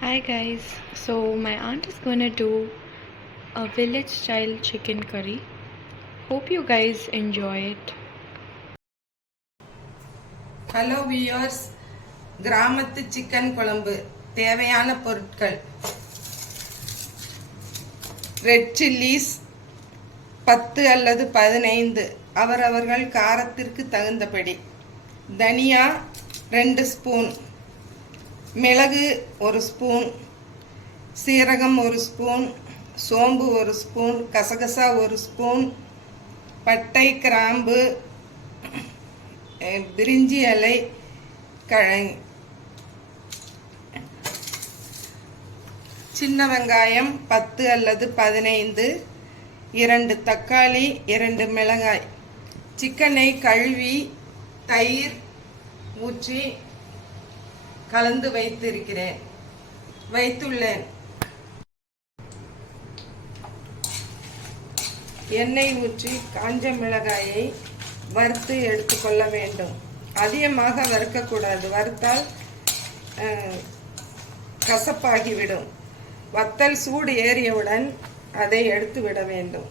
Hi guys, so my aunt is gonna do a village style chicken curry. Hope you guys enjoy it. Hello viewers, கிராமத்து chicken குழம்பு. தேவையான பொருட்கள்: red chillies 10 அல்லது 15, அவரவர்கள் காரத்திற்கு தகுந்தபடி. தனியா 2 ஸ்பூன், மிளகு 1 ஸ்பூன், சீரகம் 1 ஸ்பூன், சோம்பு 1 ஸ்பூன், கசகசா 1 ஸ்பூன், பட்டை கிராம்பு, பிரிஞ்சி இலை, சின்ன வெங்காயம் 10 அல்லது 15, 2 தக்காளி, 2 மிளகாய். சிக்கனை கழுவி தயிர் ஊற்றி கலந்து வைத்துள்ளேன். எண்ணெய் ஊற்றி காஞ்ச மிளகாயை வறுத்து எடுத்துக்கொள்ள வேண்டும். அதிகமாக வறுக்கக்கூடாது, வறுத்தால் கசப்பாகிவிடும். வத்தல் சூடு ஏறியவுடன் அதை எடுத்து விட வேண்டும்.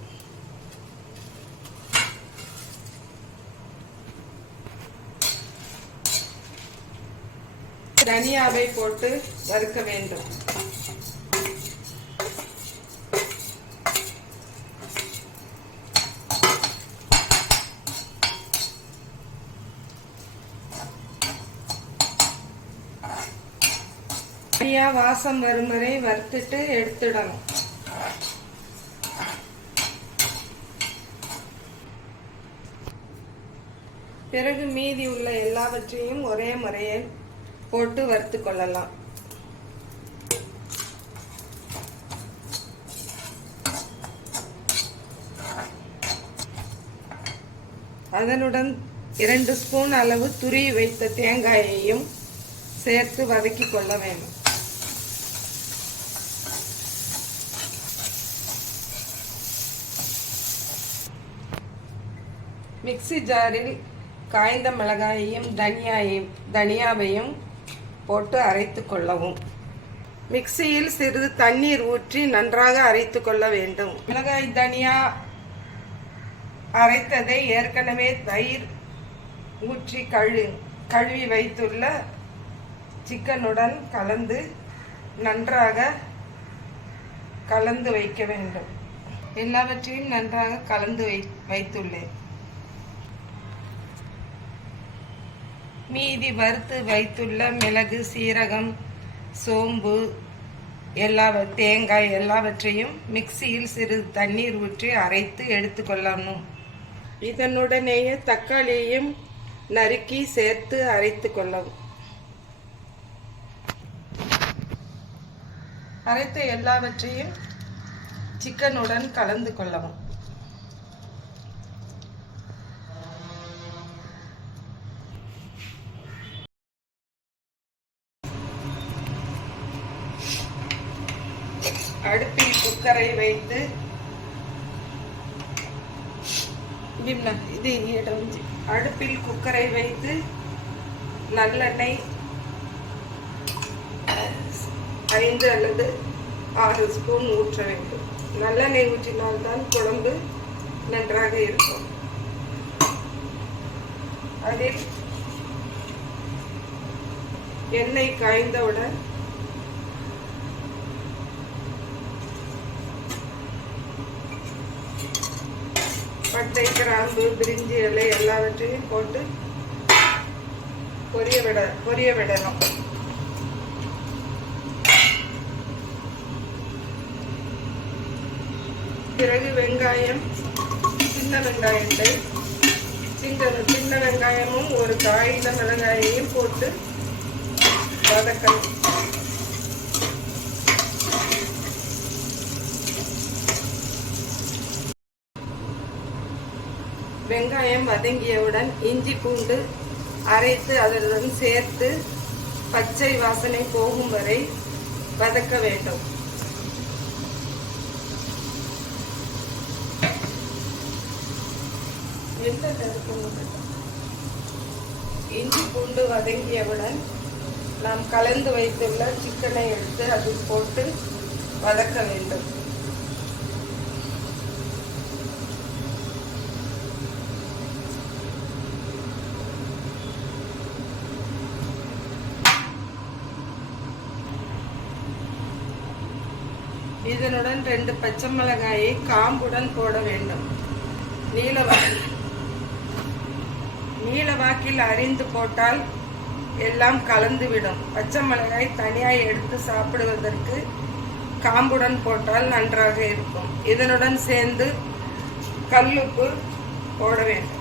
தனியாவை போட்டு வறுக்க வேண்டும். தனியா வாசம் வரும் வரை வறுத்துட்டு எடுத்துடணும். பிறகு மீதி உள்ள எல்லாவற்றையும் ஒரே முறையில் போட்டு வறுத்து கொள்ளலாம். அதனுடன் 2 ஸ்பூன் அளவு துருவி வைத்த தேங்காயையும் சேர்த்து வதக்கி கொள்ள வேண்டும். மிக்ஸி ஜாரில் காய்ந்த மிளகாயையும் தனியாவையும் போட்டு அரைத்து கொள்ளவும். மிக்சியில் சிறிது தண்ணீர் ஊற்றி நன்றாக அரைத்து கொள்ள வேண்டும். மிளகாய் தனியா அரைத்ததை ஏற்கனவே தயிர் ஊற்றி கழுவி வைத்துள்ள சிக்கனுடன் கலந்து நன்றாக கலந்து வைக்க வேண்டும். எல்லாவற்றையும் நன்றாக கலந்து வைத்துள்ளேன். மீதி வறுத்து வைத்துள்ள மிளகு, சீரகம், சோம்பு, தேங்காய் எல்லாவற்றையும் மிக்சியில் சிறிது தண்ணீர் ஊற்றி அரைத்து எடுத்துக்கொள்ளணும். இதனுடனேயே தக்காளியையும் நறுக்கி சேர்த்து அரைத்து கொள்ளவும். அரைத்த எல்லாவற்றையும் சிக்கனுடன் கலந்து கொள்ளவும். அடுப்பில் குக்கரை வைத்து நல்லெண்ணெய் 5 அல்லது 6 ஸ்பூன் ஊற்ற வேண்டும். நல்லெண்ணெய் ஊற்றினால்தான் குழம்பு நன்றாக இருக்கும். அதில் எண்ணெய் காய்ந்தவுடன் பட்டை, கிராம்பு, பிரிஞ்சி இலை எல்லாவற்றையும் போட்டு பொரிய விடணும். பிறகு வெங்காயம், சின்ன வெங்காயமும் ஒரு காய்ந்த மிளகாயையும் போட்டு வதக்கணும். வெங்காயம் வதங்கியவுடன் இஞ்சி பூண்டு அரைத்து அதனுடன் சேர்த்து பச்சை வாசனை போகும் வரை வதக்க வேண்டும். இஞ்சி பூண்டு வதங்கியவுடன் நாம் கலந்து வைத்துள்ள சிக்கனை எடுத்து அதில் போட்டு வதக்க வேண்டும். இதனுடன் 2 பச்சை மிளகாயை காம்புடன் போட வேண்டும். நீளவாக்கில் அரிந்து போட்டால் எல்லாம் கலந்துவிடும். பச்சை மிளகாய் தனியாய் எடுத்து சாப்பிடுவதற்கு காம்புடன் போட்டால் நன்றாக இருக்கும். இதனுடன் சேர்ந்து கல்லுப்பு போட வேண்டும்.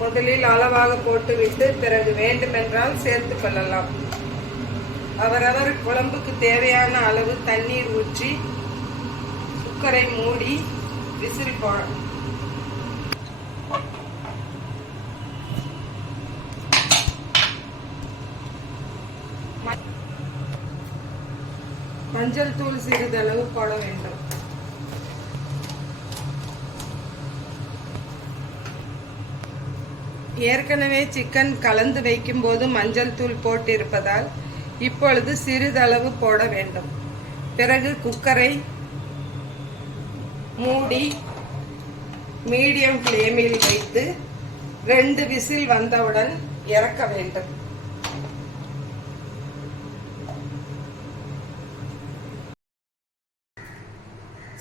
முதலில் அளவாக போட்டுவிட்டு பிறகு வேண்டுமென்றால் சேர்த்து கொள்ளலாம். அவரவர் குழம்புக்கு தேவையான அளவு தண்ணீர் ஊற்றி குக்கரை மூடி விசில் போட மஞ்சள் தூள் சிறிதளவு போட வேண்டும். ஏற்கனவே சிக்கன் கலந்து வைக்கும் போது மஞ்சள் தூள் போட்டிருப்பதால் இப்பொழுது சிறிதளவு போட வேண்டும். பிறகு குக்கரை மூடி மீடியம் ஃப்ளேமில் வைத்து 2 விசில் வந்தவுடன் இறக்க வேண்டும்.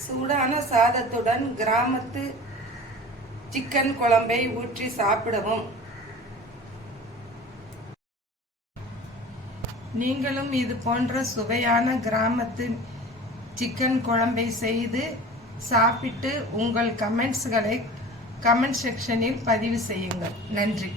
சூடான சாதத்துடன் கிராமத்து சிக்கன் குழம்பை ஊற்றி சாப்பிடவும். நீங்களும் இது போன்ற சுவையான கிராமத்து சிக்கன் குழம்பை செய்து சாப்பிட்டு உங்கள் கமெண்ட்ஸ்களை கமெண்ட் செக்ஷனில் பதிவு செய்யுங்கள். நன்றி.